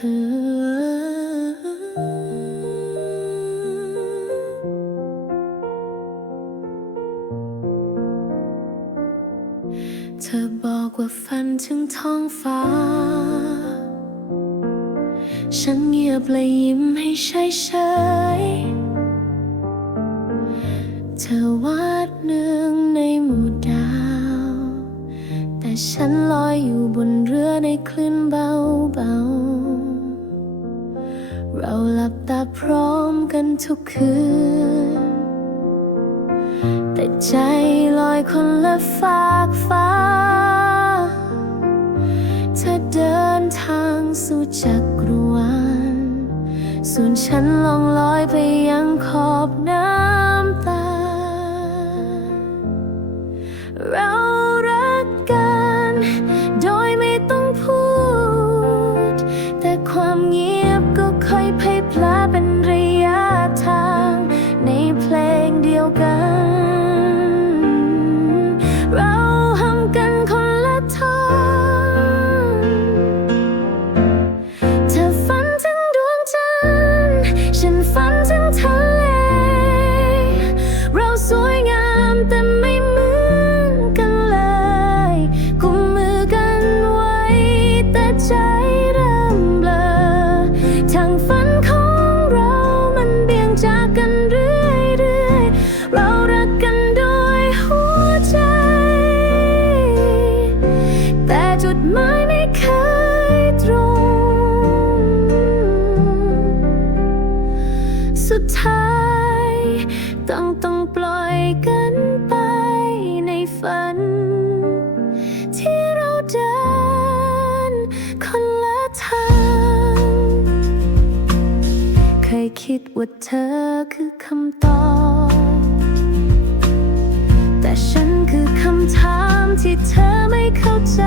เธอบอกว่าฝันถึงท้องฟ้า ฉันเงียบและยิ้มให้เฉยเฉยเธอวาดเนึ่งในหมู่ดาว แต่ฉันลอยอยู่บนเรือในคลื่นเบาเบา เราหลับตาพร้อมกันทุกคืน แต่ใจลอยคนละฝากฟ้า เธอเดินทางสู่จักรวาลส่วนฉันลองลอยไปยังขอบน้ำ ว่าเธอคือคำตอบ แต่ฉันคือคำถามที่เธอไม่เข้าใจ